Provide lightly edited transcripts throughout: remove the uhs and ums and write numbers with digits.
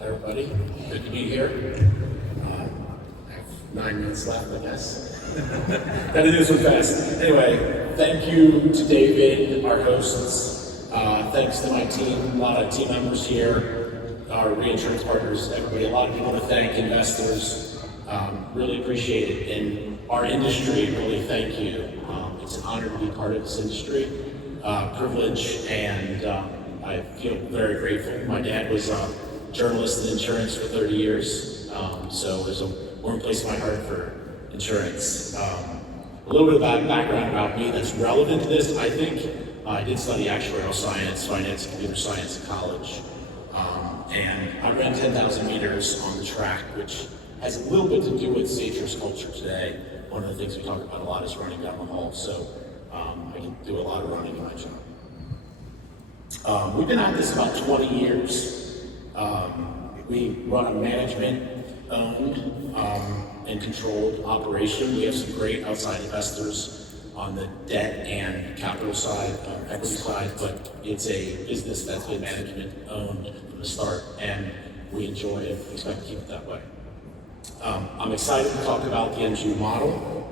everybody. Good to be here. I have 9 minutes left, I guess. Gotta do this one fast. Anyway, thank you to David, our hosts. Thanks to my team, a lot of team members here, our reinsurance partners, everybody, a lot of people to thank, investors. Really appreciate it. In our industry, really thank you. It's an honor to be part of this industry, privilege, and I feel very grateful. My dad was a journalist in insurance for 30 years, so there's a warm place in my heart for insurance. A little bit of background about me that's relevant to this. I think I did study actuarial science, finance, and computer science in college, and I ran 10,000 meters on the track, which has a little bit to do with SageSure's culture today. One of the things we talk about a lot is running down the hall, so I can do a lot of running in my job. We've been at this about 20 years. We run a management-owned and controlled operation. We have some great outside investors on the debt and capital side, equity side, but it's a business that's been management-owned from the start, and we enjoy it, expect to keep it that way. I'm excited to talk about the MGU model.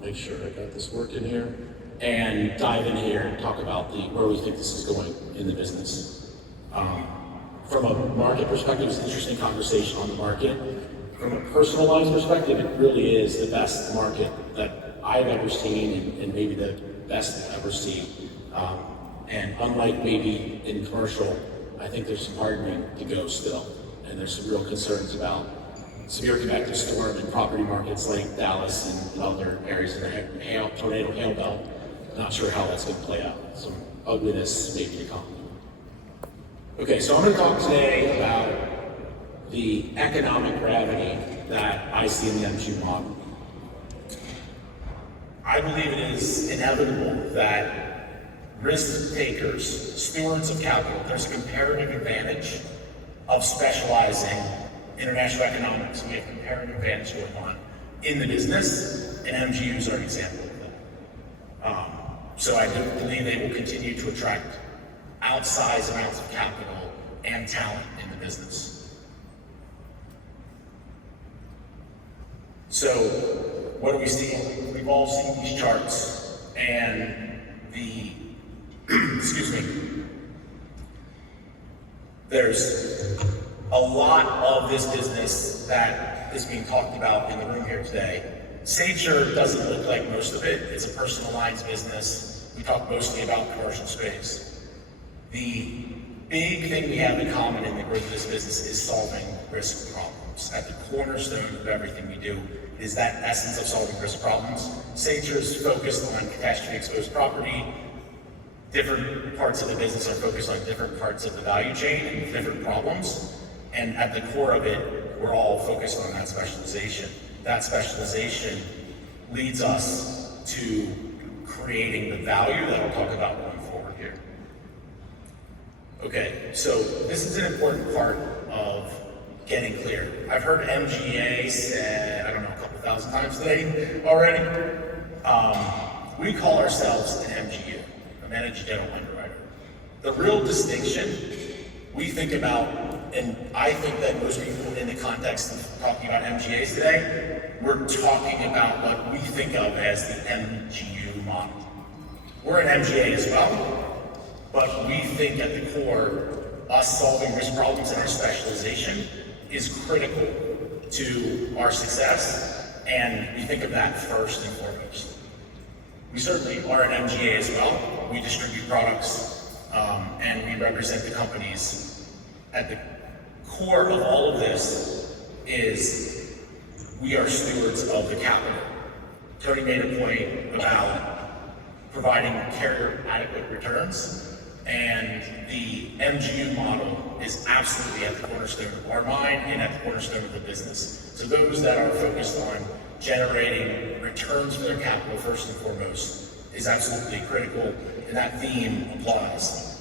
Make sure I got this working here. And dive in here and talk about where we think this is going in the business. From a market perspective, it's an interesting conversation on the market. From a personal lines perspective, it really is the best market that I've ever seen and maybe the best we'll ever see. And unlike maybe in commercial, I think there's some hardening to go still. And there's some real concerns about severe convective storm in property markets like Dallas and other areas in the tornado hail belt. Not sure how that's going to play out. Some ugliness maybe to come. Okay, so I'm going to talk today about the economic gravity that I see in the MGU model. I believe it is inevitable that risk takers, stewards of capital, there's a comparative advantage of specializing international economics. We have comparative advantage going on in the business, and MGUs are an example of that. So I do believe they will continue to attract outsized amounts of capital and talent in the business. So what do we see? We've all seen these charts, and there's a lot of this business that is being talked about in the room here today. SageSure doesn't look like most of it. It's a personal lines business. We talk mostly about commercial space. The big thing we have in common in the growth of this business is solving risk problems. At the cornerstone of everything we do is that essence of solving risk problems. SageSure is focused on catastrophe-exposed property. Different parts of the business are focused on different parts of the value chain and different problems. And at the core of it, we're all focused on that specialization. That specialization leads us to creating the value that I'll talk about going forward here. Okay, so this is an important part of getting clear. I've heard MGA said, I don't know, a couple thousand times today already. We call ourselves an MGU, a managed general underwriter. The real distinction we think about, and I think that most people in the context of talking about MGAs today, we're talking about what we think of as the MGU model. We're an MGA as well, but we think at the core, us solving risk problems and our specialization is critical to our success, and we think of that first and foremost. We certainly are an MGA as well. We distribute products, and we represent the companies. At the core of all of this is we are stewards of the capital. Tony made a point about providing carrier adequate returns, and the MGU model is absolutely at the cornerstone of our mind and at the cornerstone of the business. So those that are focused on generating returns for their capital first and foremost is absolutely critical, and that theme applies.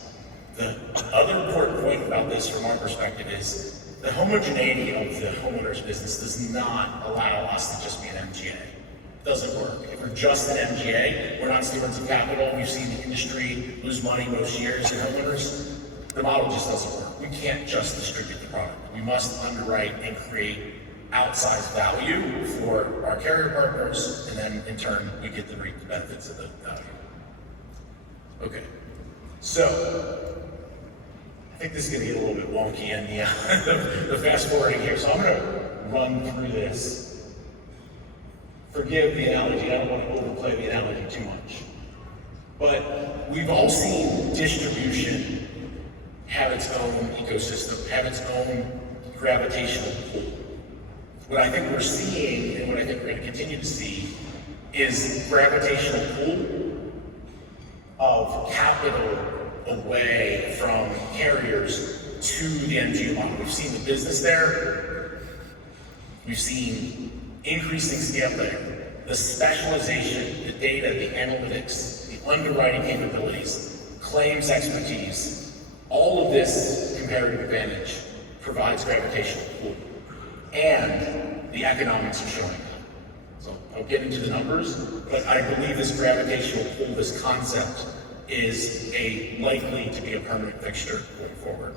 The other important point about this from our perspective is the homogeneity of the homeowners business does not allow us to just be an MGA. It doesn't work. If we're just an MGA, we're not stewards of capital. We've seen the industry lose money most years in homeowners. The model just doesn't work. we can't just distribute the product. We must underwrite and create outsized value for our carrier partners, and then in turn, we get to reap the benefits of the value. Okay, so I think this is gonna get a little bit wonky in the fast forwarding here, so I'm gonna run through this. Forgive the analogy, I don't want to overplay the analogy too much. But we've all seen distribution have its own ecosystem, have its own gravitational pull. What I think we're seeing, and what I think we're going to continue to see, is gravitational pull of capital away from carriers to the MGU model. We've seen the business there, we've seen increasing scale there, the specialization, the data, the analytics, the underwriting capabilities, claims expertise, all of this comparative advantage provides gravitational pull. And the economics are showing that. So I'll get into the numbers, but I believe this gravitational pull, this concept, is likely to be a permanent fixture going forward.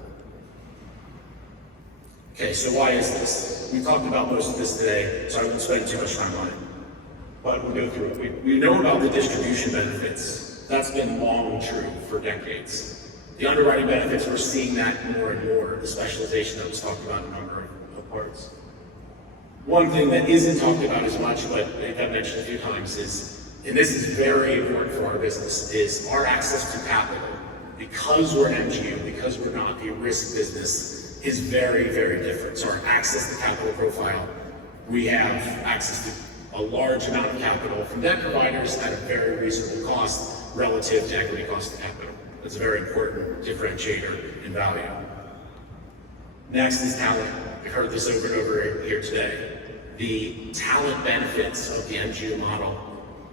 Okay, so why is this? We talked about most of this today, so I won't spend too much time on it. But we'll go through it. We know about the distribution benefits. That's been long true for decades. The underwriting benefits, we're seeing that more and more, the specialization that was talked about in a number of parts. One thing that isn't talked about as much, but I've mentioned a few times, is, and this is very important for our business, is our access to capital. Because we're an MGU, because we're not a risk business, is very, very different. So our access to capital profile, we have access to a large amount of capital from debt providers at a very reasonable cost relative to equity cost of capital. That's a very important differentiator in value. Next is talent. We've heard this over and over here today. The talent benefits of the MGU model,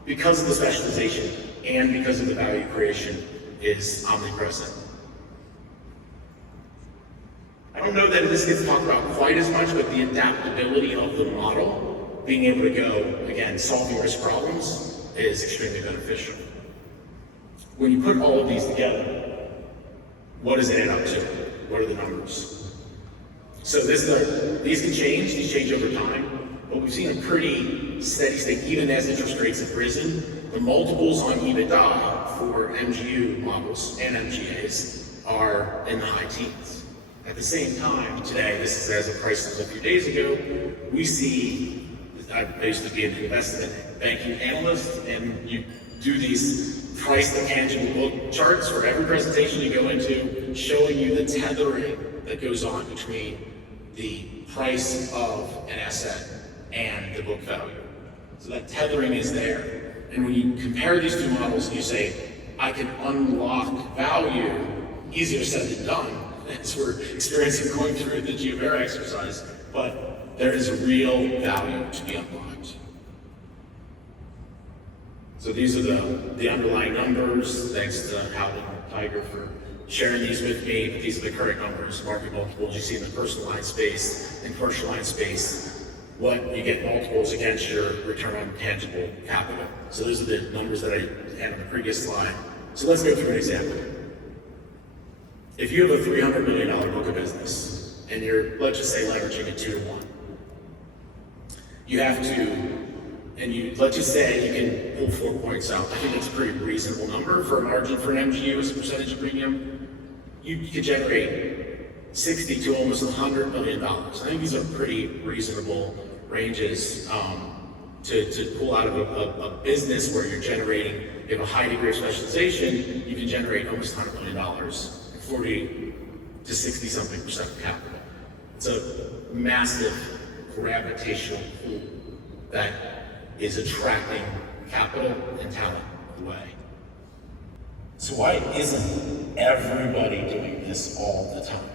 because of the specialization and because of the value creation, is omnipresent. I don't know that this gets talked about quite as much, but the adaptability of the model, being able to go, again, solving risk problems, is extremely beneficial. When you put all of these together, what does it add up to? What are the numbers? So these can change, these change over time, but we've seen a pretty steady state, even as interest rates have risen. The multiples on EBITDA for MGU models and MGAs are in the high teens. At the same time, today, this is as of prices a few days ago, we see, I used to be an investment banking analyst, and you do these price to tangible book charts for every presentation you go into, showing you the tethering that goes on between the price of an asset and the book value. So that tethering is there. And when you compare these two models, you say, I can unlock value, easier said than done, as we're experiencing going through the Geovera exercise, but there is real value to be unlocked. So these are the underlying numbers. Thanks to Howard and Tiger for sharing these with me. But these are the current numbers, market multiples you see in the personal line space and commercial line space. What you get multiples against your return on tangible capital. So those are the numbers that I had on the previous slide. So let's go through an example. If you have a $300 million book of business and you're, let's just say, leveraging it 2-to-1, you have to, and let's just say you can pull 4 points out. I think that's a pretty reasonable number for a margin for an MGU as a percentage of premium. You could generate $60 to almost $100 million. I think these are pretty reasonable ranges to pull out of a business where you're generating, you have a high degree of specialization, you can generate almost $100 million, 40 to 60 something percent of capital. It's a massive gravitational pull that is attracting capital and talent away. So why isn't everybody doing this all the time?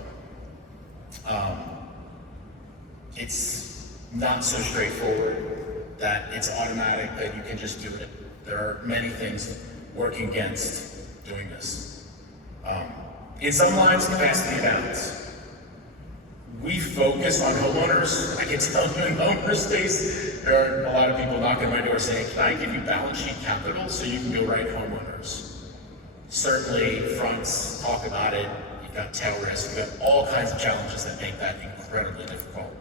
It's not so straightforward that it's automatic that you can just do it. There are many things working against doing this. In some lines, capacity abounds. We focus on homeowners. I can tell you in the homeowner space, there are a lot of people knocking on my door saying, can I give you balance sheet capital so you can go write homeowners? Certainly, fronts talk about it. You've got tail risk, you've got all kinds of challenges that make that incredibly difficult.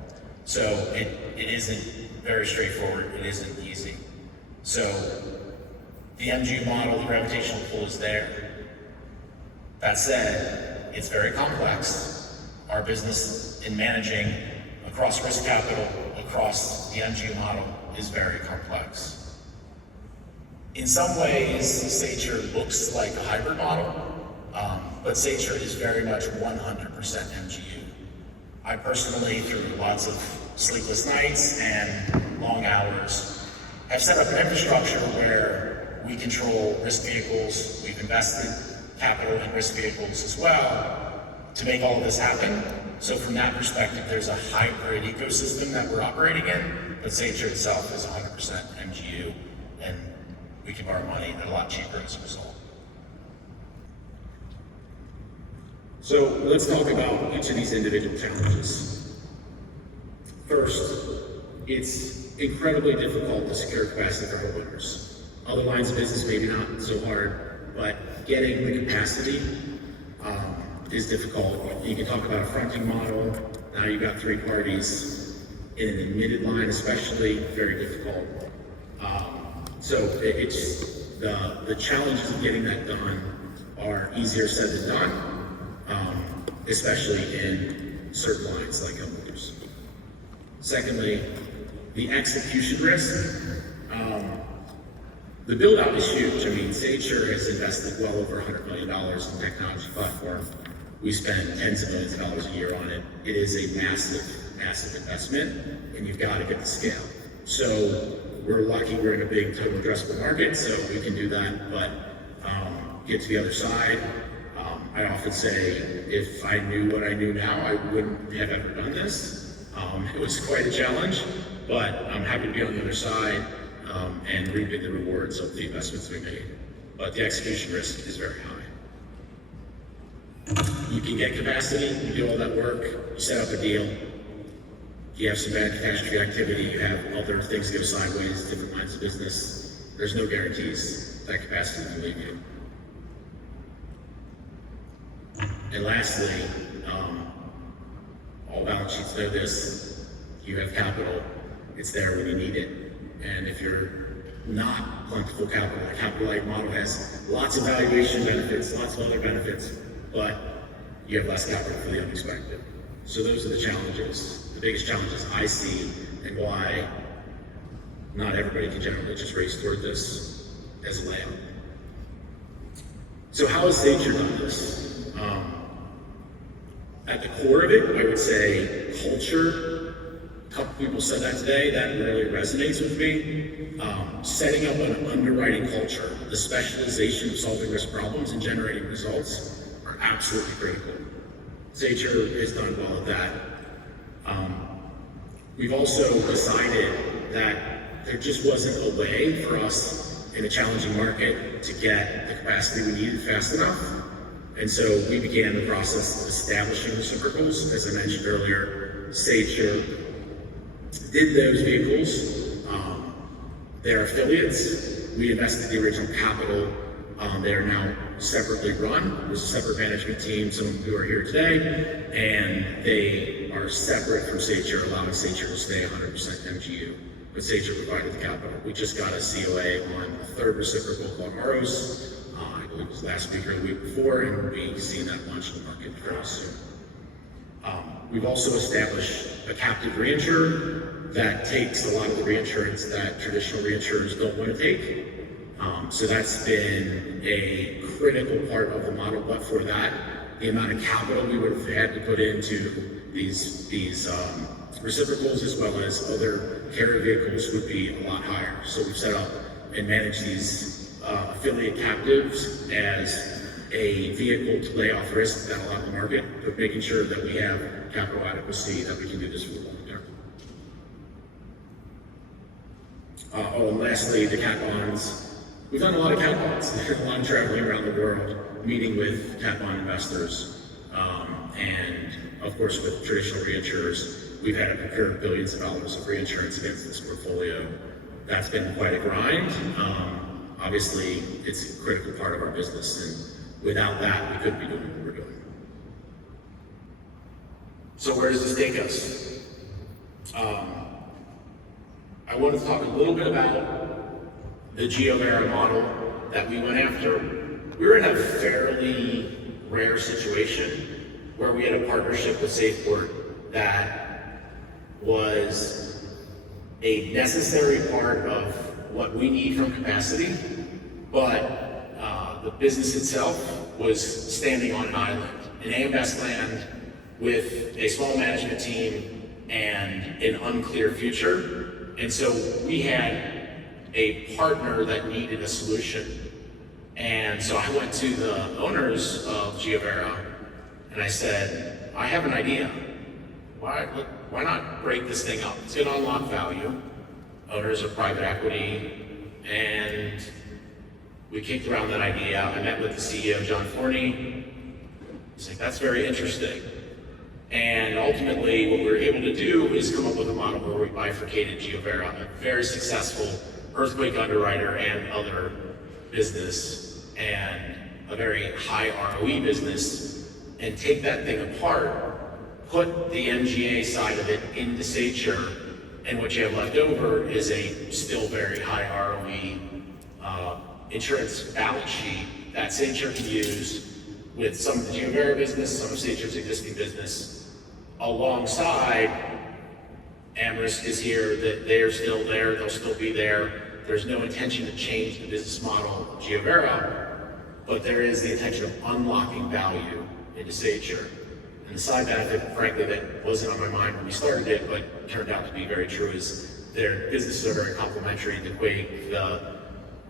So it isn't very straightforward, it isn't easy. So the MGU model, the gravitational pull is there. That said, it's very complex. Our business in managing across risk capital, across the MGU model is very complex. In some ways, SageSure looks like a hybrid model, but SageSure is very much 100% MGU. I personally, through lots of sleepless nights and long hours, have set up an infrastructure where we control risk vehicles. We've invested capital in risk vehicles as well to make all of this happen. So from that perspective, there's a hybrid ecosystem that we're operating in, but SageSure itself is 100% MGU, and we can borrow money a lot cheaper as a result. So let's talk about each of these individual challenges. First, it's incredibly difficult to secure capacity for homeowners. Other lines of business, maybe not so hard, but getting the capacity is difficult. You can talk about a fronting model. Now you've got three parties. In an admitted line especially, very difficult. So it's the challenges of getting that done are easier said than done. Especially in certain lines like homeowners. Secondly, the execution risk. The build out is huge. I mean, SageSure has invested well over $100 million in technology platform. We spend tens of millions of dollars a year on it. It is a massive, massive investment, and you've got to get the scale. So we're lucky we're in a big total addressable market, so we can do that, but get to the other side. I often say, if I knew what I knew now, I wouldn't have ever done this. It was quite a challenge, but I'm happy to be on the other side and reaping the rewards of the investments we made. But the execution risk is very high. You can get capacity, you do all that work, you set up a deal, you have some bad catastrophe activity, you have other things go sideways, different lines of business. There's no guarantees that capacity can leave you. And lastly, all balance sheets know this, you have capital, it's there when you need it. And if you're not plentiful capital, a capital-light model has lots of valuation benefits, lots of other benefits, but you have less capital for the unexpected. So those are the challenges, the biggest challenges I see, and why not everybody can generally just race toward this as a layout. So how has SageSure done this? At the core of it, I would say culture. A couple people said that today, that really resonates with me. Setting up an underwriting culture, the specialization of solving risk problems and generating results are absolutely critical. SageSure has done well at that. We've also decided that there just wasn't a way for us in a challenging market to get the capacity we needed fast enough. And so we began the process of establishing reciprocals. As I mentioned earlier, SageSure did those vehicles. They're affiliates. We invested the original capital. They are now separately run. There's a separate management team, some who are here today, and they are separate from SageSure, allowing SageSure to stay 100% MGU. But SageSure provided the capital. We just got a COA on a third reciprocal called Aros. I believe it was last week or the week before, and we've seen that launch in the market very soon. We've also established a captive reinsurer that takes a lot of the reinsurance that traditional reinsurers don't want to take. So that's been a critical part of the model, but for that, the amount of capital we would have had to put into these reciprocals as well as other carrier vehicles would be a lot higher. So we've set up and managed these affiliate captives as a vehicle to lay off risk that a lot of the market, but making sure that we have capital adequacy that we can do this for the long term. And lastly, the cat bonds. We've done a lot of cat bonds. There's a lot of traveling around the world, meeting with cat bond investors, and of course with traditional reinsurers. We've had to procure billions of dollars of reinsurance against this portfolio. That's been quite a grind. Obviously, it's a critical part of our business, and without that, we couldn't be doing what we're doing. So where does this take us? I want to talk a little bit about the Geovera model that we went after. We were in a fairly rare situation where we had a partnership with Safeport that was a necessary part of what we need from capacity, but the business itself was standing on an island, in AM Best land with a small management team and an unclear future. And so we had a partner that needed a solution. And so I went to the owners of Geovera and I said, I have an idea. Why not break this thing up? It's gonna unlock value. Owners of private equity, and we kicked around that idea. I met with the CEO, John Forney. He's like, that's very interesting. And ultimately, what we were able to do is come up with a model where we bifurcated Geovera, a very successful earthquake underwriter and other business, and a very high ROE business, and take that thing apart, put the MGA side of it into SageSure, and what you have left over is a still very high ROE insurance balance sheet that SageSure can use with some of the Geovera business, some of SageSure's existing business, alongside AmRisk is here, that they're still there, they'll still be there. There's no intention to change the business model of Geovera, but there is the intention of unlocking value into SageSure. And the side benefit, frankly, that wasn't on my mind when we started it, but turned out to be very true, is their businesses are very complementary. The quake, the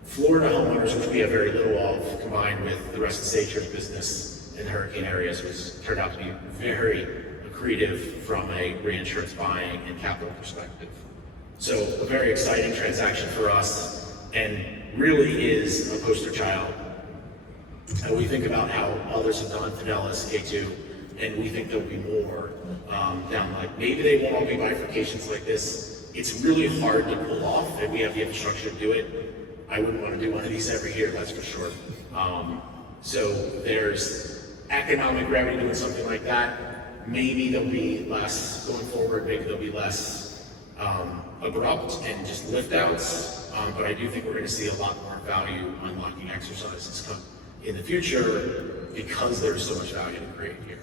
Florida homeowners, which we have very little of, combined with the rest of SageSure's business in the hurricane areas, turned out to be very accretive from a reinsurance buying and capital perspective. So a very exciting transaction for us, and really is a poster child. And we think about how others have done, Fidelis, K2, and we think there'll be more down the line. Maybe they won't all be bifurcations like this. It's really hard to pull off, and we have the infrastructure to do it. I wouldn't want to do one of these every year, that's for sure. So there's economic revenue doing something like that. Maybe there'll be less going forward, maybe there'll be less abrupt and just lift outs. But I do think we're going to see a lot more value unlocking exercises come in the future because there's so much value to create here.